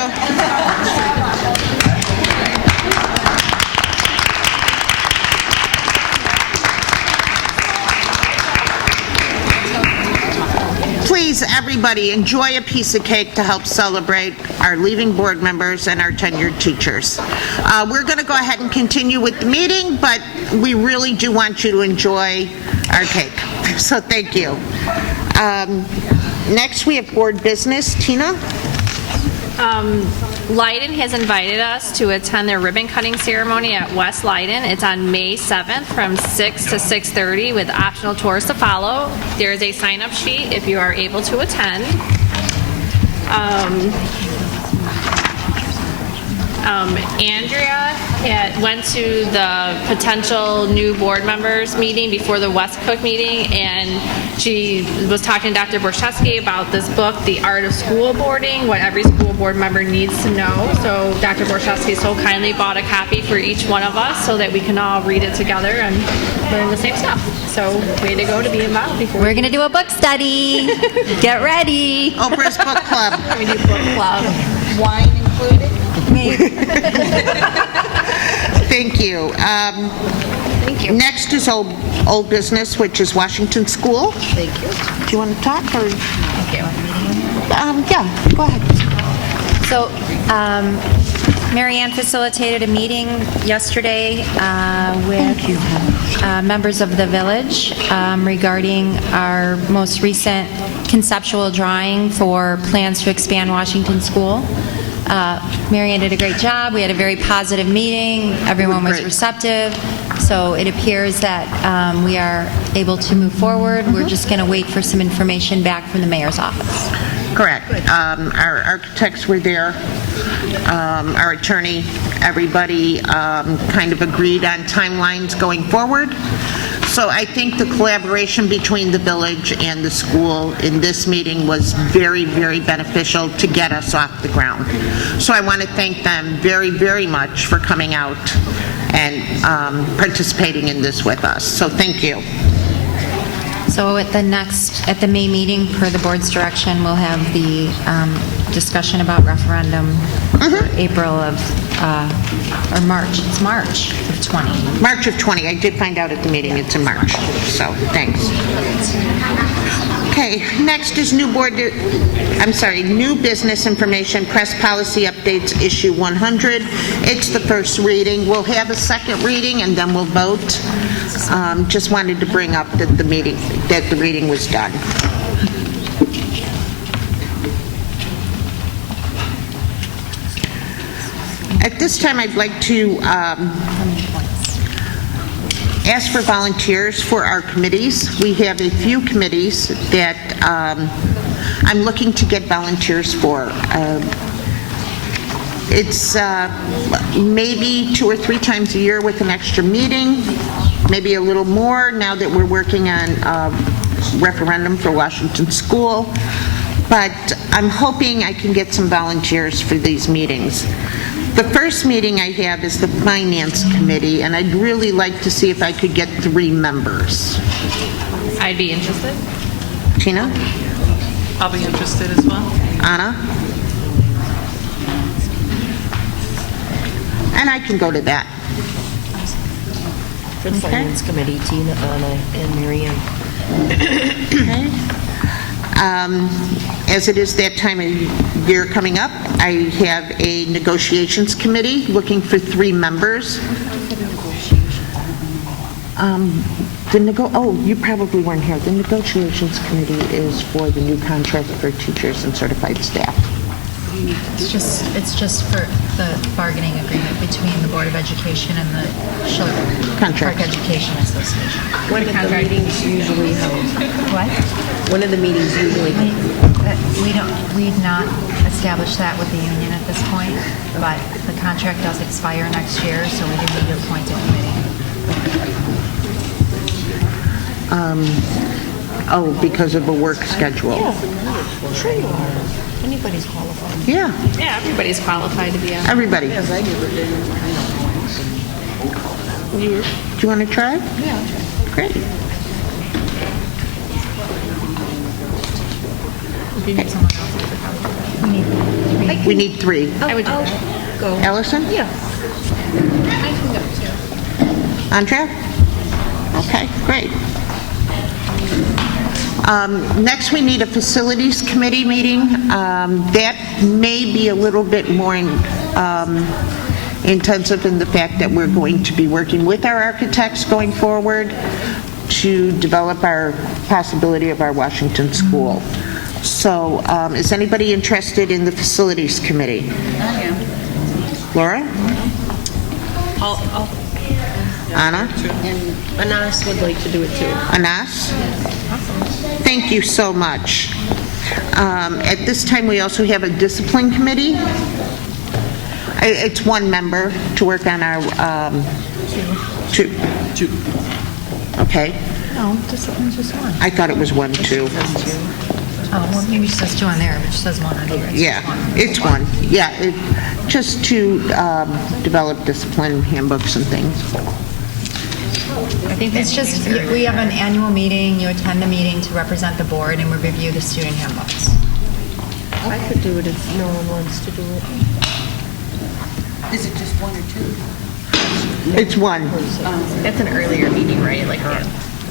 Please, everybody, enjoy a piece of cake to help celebrate our leaving board members and our tenured teachers. We're going to go ahead and continue with the meeting, but we really do want you to enjoy our cake. So thank you. Next, we have board business. Tina? Leiden has invited us to attend their ribbon cutting ceremony at West Leiden. It's on May 7th from 6 to 6:30 with optional tours to follow. There is a sign-up sheet if you are able to attend. Andrea went to the potential new board members meeting before the West Cook meeting, and she was talking to Dr. Borszewski about this book, The Art of School Boarding, what every school board member needs to know. So Dr. Borszewski so kindly bought a copy for each one of us so that we can all read it together and learn the same stuff. So, way to go to be involved before. We're going to do a book study. Get ready. Oprah's Book Club. We do book club. Wine included? Maybe. Thank you. Thank you. Next is old business, which is Washington School. Thank you. Do you want to talk, or? Okay. Yeah, go ahead. So, Mary Ann facilitated a meeting yesterday with members of the village regarding our most recent conceptual drawing for plans to expand Washington School. Mary Ann did a great job. We had a very positive meeting. Everyone was receptive. So it appears that we are able to move forward. We're just going to wait for some information back from the mayor's office. Correct. Our architects were there, our attorney, everybody kind of agreed on timelines going forward. So I think the collaboration between the village and the school in this meeting was very, very beneficial to get us off the ground. So I want to thank them very, very much for coming out and participating in this with us. So thank you. So at the May meeting, per the board's direction, we'll have the discussion about referendum for April of, or March. It's March of 20. March of 20. I did find out at the meeting it's in March. So thanks. Okay, next is new business information, press policy updates, issue 100. It's the first reading. We'll have a second reading and then we'll vote. Just wanted to bring up that the reading was done. At this time, I'd like to ask for volunteers for our committees. We have a few committees that I'm looking to get volunteers for. It's maybe 2 or 3 times a year with an extra meeting, maybe a little more now that we're working on referendum for Washington School. But I'm hoping I can get some volunteers for these meetings. The first meeting I have is the Finance Committee, and I'd really like to see if I could get 3 members. I'd be interested. Tina? I'll be interested as well. Anna? And I can go to that. For the Finance Committee, Tina, Anna, and Mary Ann. Okay. As it is that time of year coming up, I have a negotiations committee looking for 3 members. You probably weren't here. The negotiations committee is for the new contract for teachers and certified staff. It's just for the bargaining agreement between the Board of Education and the Park Education Association. When are the meetings usually held? What? When are the meetings usually held? We've not established that with the union at this point, but the contract does expire next year, so we do need to appoint a committee. Because of a work schedule. Yeah, sure you are. Anybody's qualified. Yeah. Yeah, everybody's qualified to be on. Everybody. Yes, I never did. Do you want to try? Yeah. Great. Do you need someone else? We need 3. I would do that. Go. Allison? Yeah. I can go too. Andrea? Okay, great. Next, we need a facilities committee meeting. That may be a little bit more intensive in the fact that we're going to be working with our architects going forward to develop our possibility of our Washington School. So, is anybody interested in the facilities committee? I am. Laura? I'll Anna? And Anas would like to do it too. Anas? Thank you so much. At this time, we also have a discipline committee. It's 1 member to work on our... 2. Okay. No, discipline's just 1. I thought it was 1, too. Oh, well, maybe it says 2 on there, but it says 1 on here. Yeah, it's 1. Yeah, just to develop discipline handbooks and things. I think it's just, we have an annual meeting, you attend the meeting to represent the board, and we review the student handbooks. I could do it if no one wants to do it. Is it just one or two? It's one. It's an earlier meeting, right? Like,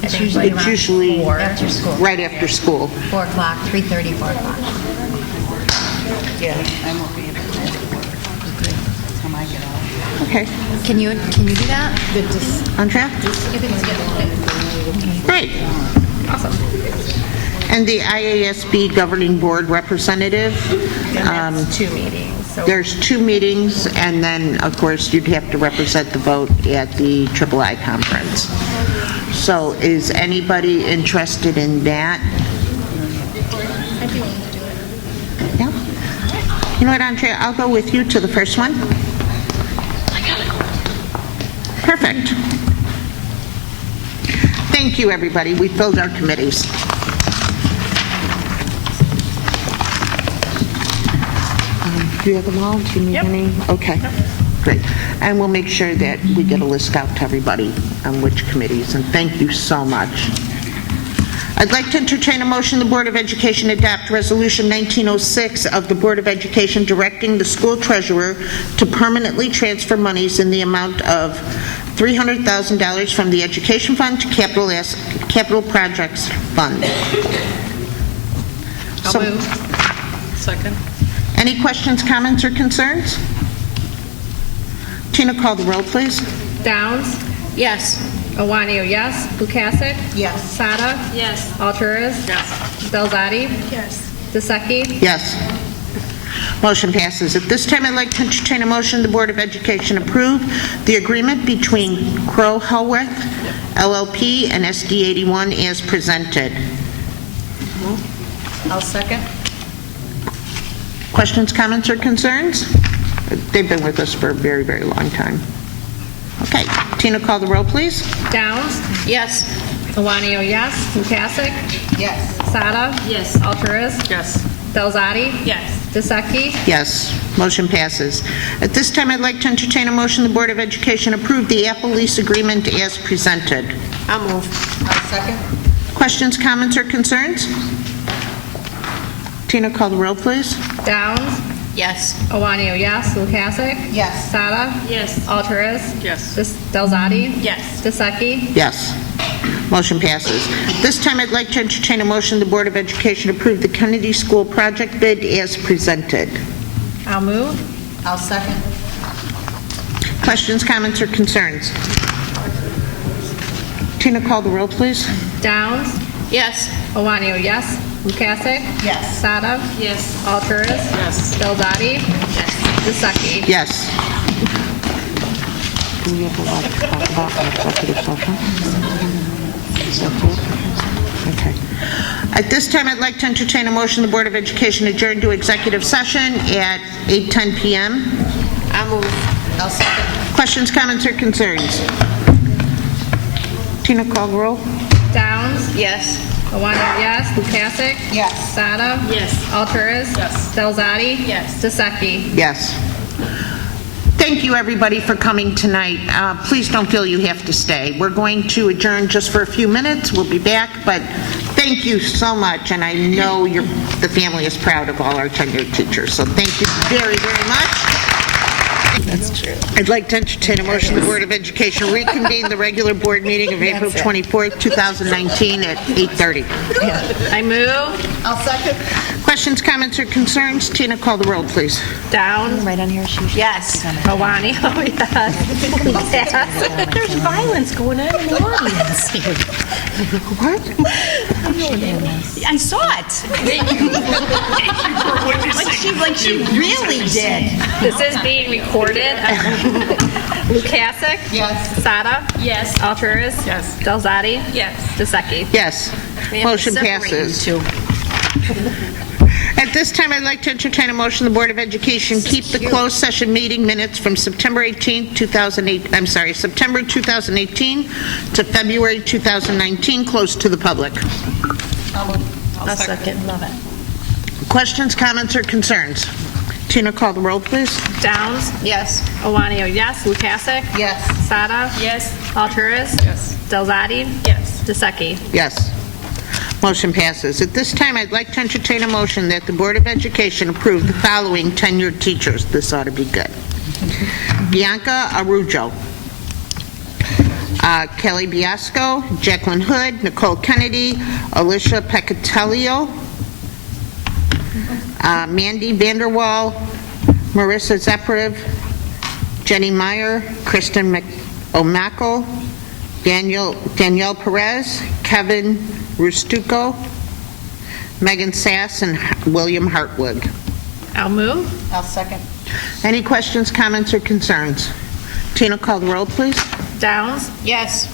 It's usually It's usually after school. right after school. 4 o'clock, 3:30, 4 o'clock. Yeah, I won't be able to. That's how I get out. Okay. Can you do that? Andrea? Great. awesome. And the IASB Governing Board Representative? And that's 2 meetings. So There's 2 meetings, and then, of course, you'd have to represent the vote at the III conference. So is anybody interested in that? I'd be willing to do it. Yeah. You know what, Andrea? I'll go with you to the first one. Perfect. Thank you, everybody. We filled our committees. Do you have them all? Do you need any? Okay, great. And we'll make sure that we get a list out to everybody on which committees, and thank you so much. I'd like to entertain a motion the Board of Education adopt Resolution 1906 of the Board of Education directing the school treasurer to permanently transfer monies in the amount of $300,000 from the Education Fund to Capital Projects Fund. I'll move. Second. Any questions, comments, or concerns? Tina, call the roll, please. Downs? Yes. Iwanio, yes. Lukasik? Yes. Sada? Yes. Alturas? Yes. Delzadi? Yes. DeSecchi? Yes. Motion passes. At this time, I'd like to entertain a motion the Board of Education approve the agreement between Crow Helweth LLP and SD 81 as presented. I'll second. Questions, comments, or concerns? They've been with us for a very, very long time. Okay. Tina, call the roll, please. Downs? Yes. Iwanio, yes. Lukasik? Yes. Sada? Yes. Alturas? Yes. Delzadi? Yes. DeSecchi? Yes. Motion passes. At this time, I'd like to entertain a motion the Board of Education approve the Apple lease agreement as presented. I'll move. I'll second. Questions, comments, or concerns? Tina, call the roll, please. Downs? Yes. Iwanio, yes. Lukasik? Yes. Sada? Yes. Alturas? Yes. Delzadi? Yes. DeSecchi? Yes. Motion passes. This time, I'd like to entertain a motion the Board of Education approve the Kennedy School project bid as presented. I'll move. I'll second. Questions, comments, or concerns? Tina, call the roll, please. Downs? Yes. Iwanio, yes. Lukasik? Yes. Sada? Yes. Alturas? Yes. Delzadi? Yes. DeSecchi? Yes. Do we have a lot to talk about in executive session? Okay. At this time, I'd like to entertain a motion the Board of Education adjourn to executive session at 8:10 p.m. I'll move. I'll second. Questions, comments, or concerns? Tina, call the roll. Downs? Yes. Iwanio, yes. Lukasik? Yes. Sada? Yes. Alturas? Yes. Delzadi? Yes. DeSecchi? Yes. Thank you, everybody, for coming tonight. Please don't feel you have to stay. We're going to adjourn just for a few minutes. We'll be back, but thank you so much, and I know the family is proud of all our tenured teachers, so thank you very, very much. That's true. I'd like to entertain a motion the Board of Education reconvene the regular board meeting of April 24th, 2019 at 8:30. I move. I'll second. Questions, comments, or concerns? Tina, call the roll, please. Downs? Right on here. Yes. Iwanio, yes. There's violence going on in the audience. What? I saw it. like she really did. This is being recorded. Lukasik? Yes. Sada? Yes. Alturas? Yes. Delzadi? Yes. DeSecchi? Yes. Motion passes. At this time, I'd like to entertain a motion the Board of Education keep the closed session meeting minutes from September 2018 to February 2019 closed to the public. I'll second. Love it. Questions, comments, or concerns? Tina, call the roll, please. Downs? Yes. Iwanio, yes. Lukasik? Yes. Sada? Yes. Alturas? Yes. Delzadi? Yes. DeSecchi? Yes. Motion passes. At this time, I'd like to entertain a motion that the Board of Education approve the following tenured teachers. This ought to be good. Bianca Arujo, Kelly Biasco, Jacqueline Hood, Nicole Kennedy, Alicia Peccatelio, Mandy Vanderwall, Marissa Zeprev, Jenny Meyer, Kristen O'Mackle, Danielle Perez, Kevin Rustuco, Megan Sass, and William Hartwig. I'll move. I'll second. Any questions, comments, or concerns? Tina, call the roll, please. Downs? Yes.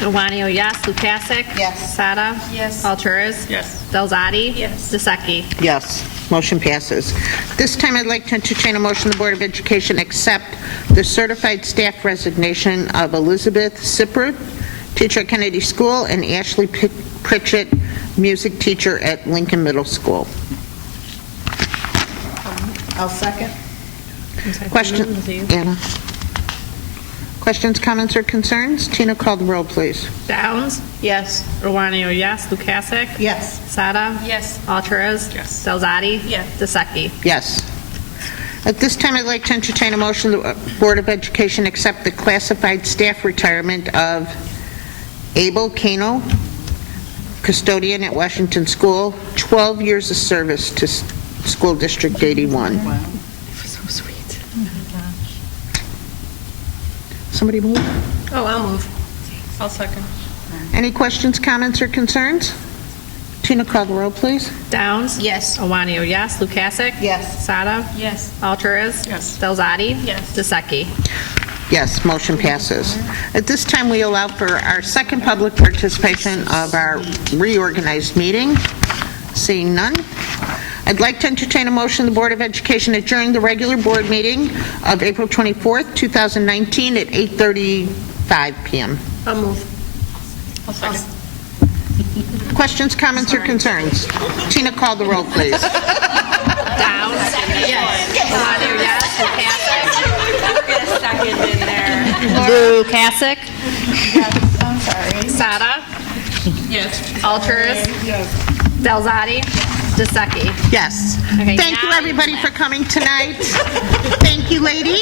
Iwanio, yes. Lukasik? Yes. Sada? Yes. Alturas? Yes. Delzadi? Yes. DeSecchi? Yes. Motion passes. This time, I'd like to entertain a motion the Board of Education accept the certified staff resignation of Elizabeth Sipper, teacher at Kennedy School, and Ashley Pritchett, music teacher at Lincoln Middle School. I'll second. Anna. Questions, comments, or concerns? Tina, call the roll, please. Downs? Yes. Iwanio, yes. Lukasik? Yes. Sada? Yes. Alturas? Yes. Delzadi? Yes. DeSecchi? Yes. At this time, I'd like to entertain a motion the Board of Education accept the classified staff retirement of Abel Kano, custodian at Washington School, 12 years of service to School District 81. Wow. So sweet. Somebody move? Oh, I'll move. I'll second. Any questions, comments, or concerns? Tina, call the roll, please. Downs? Yes. Iwanio, yes. Lukasik? Yes. Sada? Yes. Alturas? Yes. Delzadi? Yes. DeSecchi? Yes, motion passes. At this time, we allow for our second public participation of our reorganized meeting. Seeing none, I'd like to entertain a motion the Board of Education adjourn the regular board meeting of April 24th, 2019 at 8:35 p.m. I'll move. I'll second. Questions, comments, or concerns? Tina, call the roll, please. Downs? Yes. Iwanio, yes. Lukasik? Second in there. Lukasik? Yes. I'm sorry. Sada? Yes. Alturas? Yes. Delzadi? DeSecchi? Yes. Okay, Thank you, now everybody, for coming tonight. Thank you, ladies.